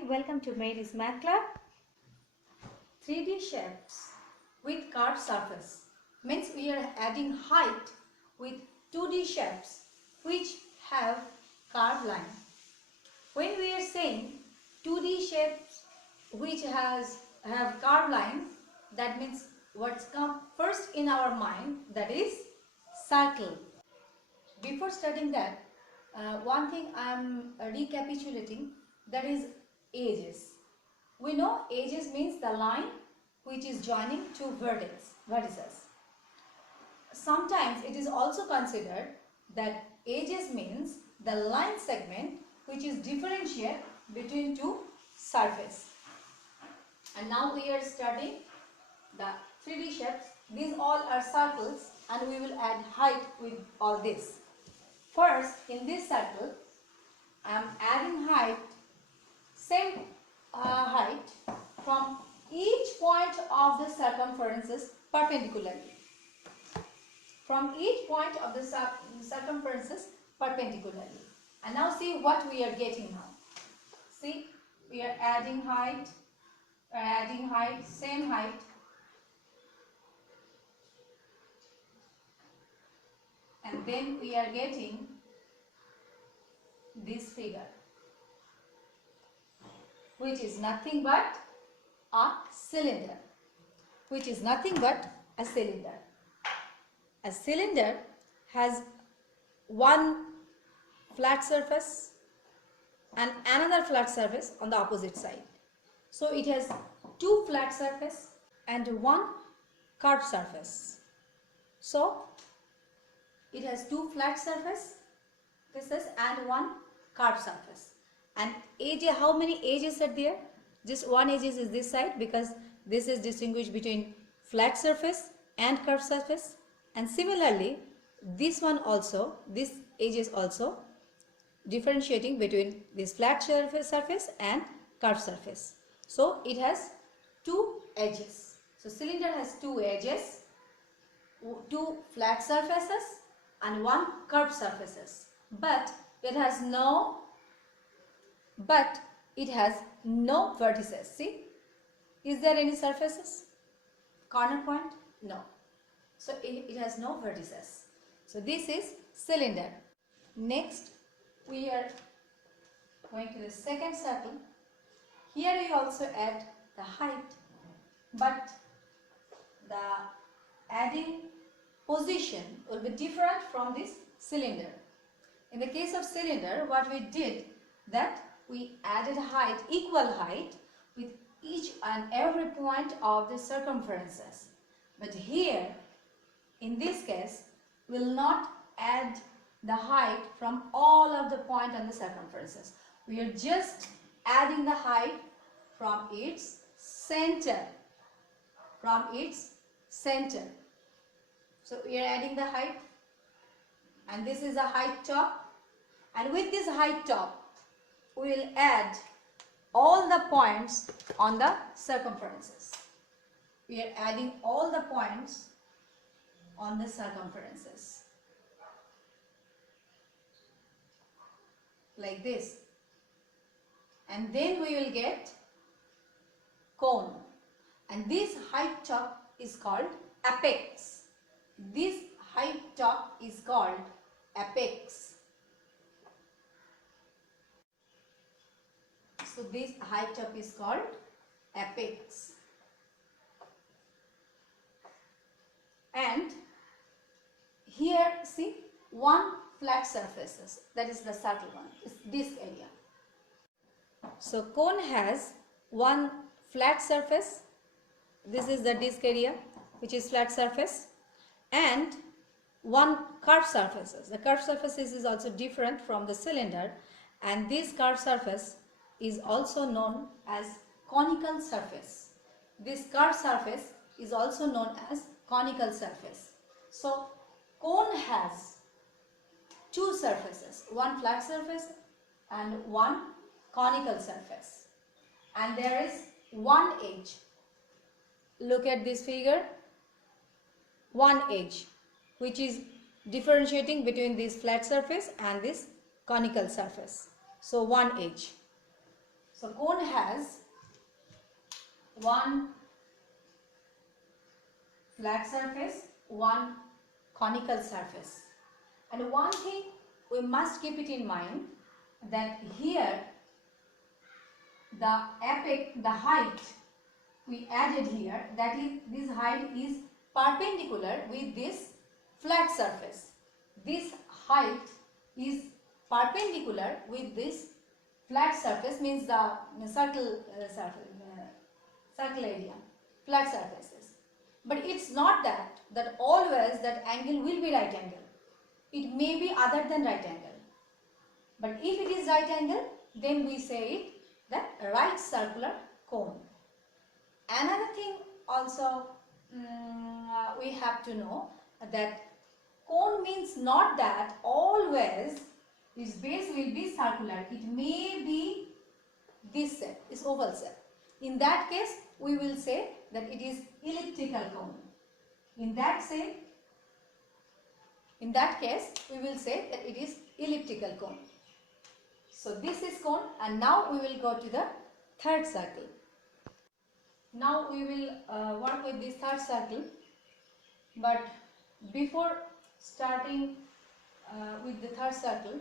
Hi, welcome to Mary's Math Club. 3D shapes with curved surface means we are adding height with 2D shapes which have curved line. When we are saying 2D shapes which have curved line, that means what's come first in our mind, that is circle. Before studying that, one thing I am recapitulating, that is edges. We know edges means the line which is joining two vertices. Sometimes it is also considered that edges means the line segment which is differentiate between two surfaces. And now we are studying the 3D shapes. These all are circles and we will add height with all this. First, in this circle, I am adding height, same height from each point of the circumferences perpendicularly. From each point of the circumferences perpendicularly. And now see what we are getting now. See, we are adding height, same height. And then we are getting this figure, which is nothing but a cylinder. A cylinder has one flat surface and another flat surface on the opposite side. So it has two flat surfaces and one curved surface. So it has two flat surfaces and one curved surface. And edge, how many edges are there? Just one edge is this side because this is distinguished between flat surface and curved surface. And similarly, this one also, this edge is also differentiating between this flat surface and curved surface. So it has two edges. So cylinder has two edges, two flat surfaces and one curved surfaces, but it has no vertices. See, is there any surfaces, corner point? No. So it has no vertices. So this is cylinder. Next we are going to the second circle. Here we also add the height, but the adding position will be different from this cylinder. In the case of cylinder, what we did, that we added height, equal height with each and every point of the circumferences. But here, in this case, we will not add the height from all of the point on the circumferences. We are just adding the height from its center. So we are adding the height, and this is a height top, and with this height top we will add all the points on the circumferences. We are adding all the points on the circumferences like this, and then we will get cone, and this height top is called apex. This height top is called apex. So this height top is called apex. And here see, one flat surfaces, that is the circle one, is this area. So cone has one flat surface, this is the disc area which is flat surface, and one curved surfaces. The curved surfaces is also different from the cylinder, and this curved surface is also known as conical surface. This curved surface is also known as conical surface. So cone has two surfaces, one flat surface and one conical surface, and there is one edge. Look at this figure, one edge which is differentiating between this flat surface and this conical surface. So one edge. So cone has one flat surface, one conical surface. And one thing we must keep it in mind, that here the apex, the height we added here, that is, this height is perpendicular with this flat surface. This height is perpendicular with this flat surface, means the circle area, flat surfaces. But it's not that always that angle will be right angle. It may be other than right angle. But if it is right angle, then we say it that right circular cone. Another thing also we have to know, that cone means not that always its base will be circular. It may be this shape, is oval shape. In that case, we will say that it is elliptical cone. In that case, we will say that it is elliptical cone. So this is cone, and now we will go to the third circle. Now we will work with this third circle, but before starting with the third circle,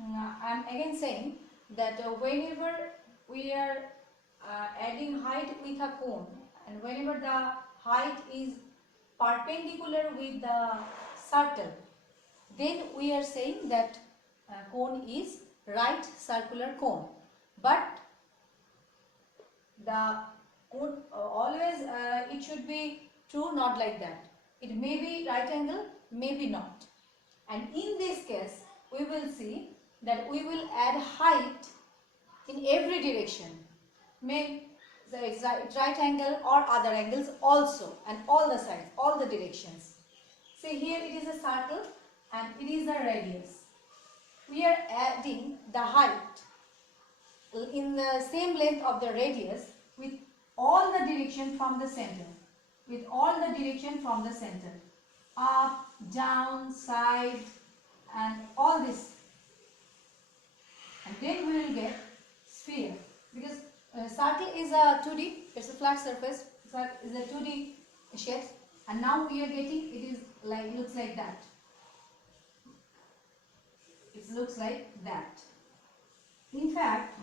I am again saying that whenever we are adding height with a cone, and whenever the height is perpendicular with the circle, then we are saying that cone is right circular cone. But the cone always it should be true, not like that. It may be right angle, maybe not. And in this case, we will see that we will add height in every direction. May it's right angle or other angles also, and all the sides, all the directions. See, here it is a circle and it is a radius. We are adding the height in the same length of the radius with all the direction from the center. With all the direction from the center. Up, down, side, and all this. And then we will get sphere. Because circle is a 2D, it's a flat surface, it's a 2D shape. And now we are getting, it is like, looks like that. It looks like that. In fact,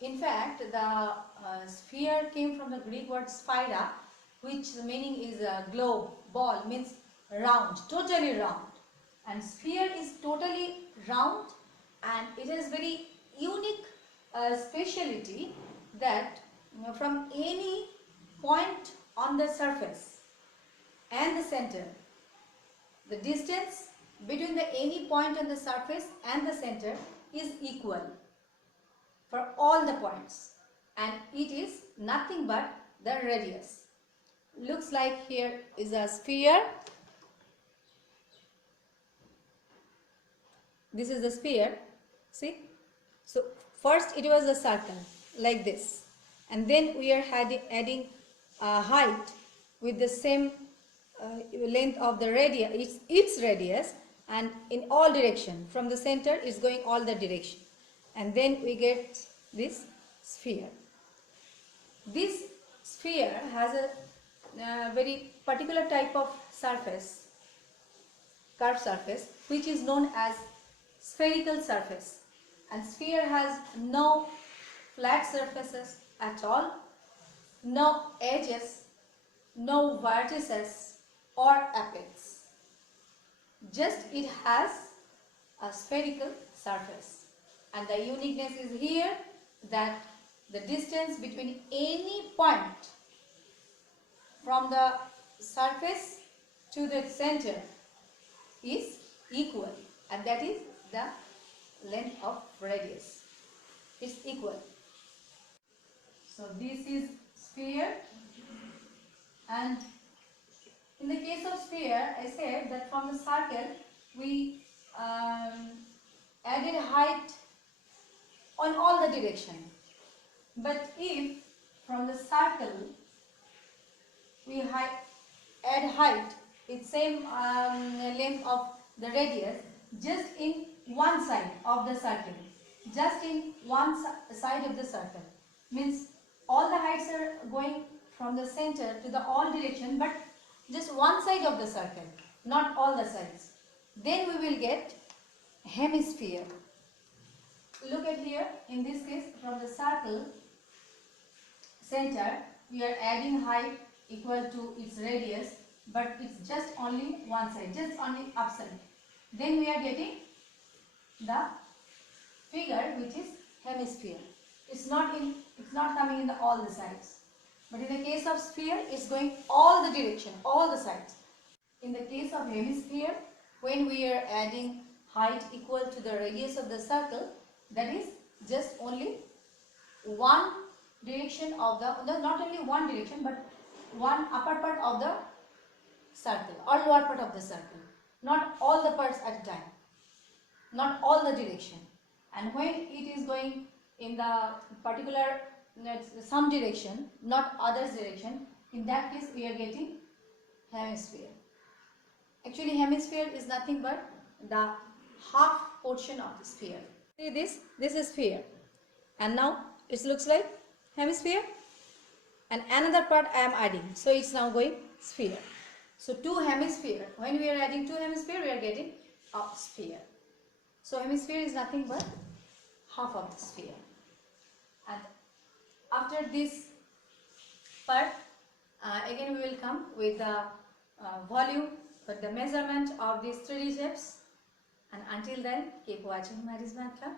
the sphere came from the Greek word sphaira, which the meaning is a globe, ball, means round, totally round. And sphere is totally round, and it is very unique speciality that from any point on the surface and the center, the distance between any point on the surface and the center is equal for all the points, and it is nothing but the radius. Looks like here is a sphere. This is the sphere. See? So first it was a circle like this, and then we are adding height with the same length of the radius, its radius, and in all direction. From the center is going all the direction, and then we get this sphere. This sphere has a very particular type of surface, curved surface, which is known as spherical surface. And sphere has no flat surfaces at all, no edges, no vertices or apex. Just it has a spherical surface. And the uniqueness is here that the distance between any point from the surface to the center is equal, and that is the length of radius. It's equal. So this is sphere, and in the case of sphere, I said that from the circle we added height on all the direction. But if from the circle we add height with same length of the radius just in one side of the circle, just in one side of the circle. Means all the heights are going from the center to the all direction, but just one side of the circle, not all the sides. Then we will get hemisphere. Look at here, in this case, from the circle center, we are adding height equal to its radius, but it's just only one side, just only upside. Then we are getting the figure which is hemisphere. It's not coming in the all the sides. But in the case of sphere, it's going all the direction, all the sides. In the case of hemisphere, when we are adding height equal to the radius of the circle, that is just only one direction of the not only one direction, but one upper part of the circle or lower part of the circle, not all the parts at a time, not all the direction. And when it is going in the particular some direction, not others direction, in that case we are getting hemisphere. Actually hemisphere is nothing but the half portion of the sphere. See this is sphere, and now it looks like hemisphere, and another part I am adding, so it's now going sphere. So two hemisphere, when we are adding two hemisphere, we are getting a sphere. So hemisphere is nothing but half of the sphere. And after this part, again we will come with the volume, but the measurement of these 3D shapes. And until then, keep watching Mary's Math Club.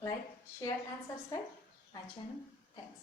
Like, share and subscribe my channel. Thanks.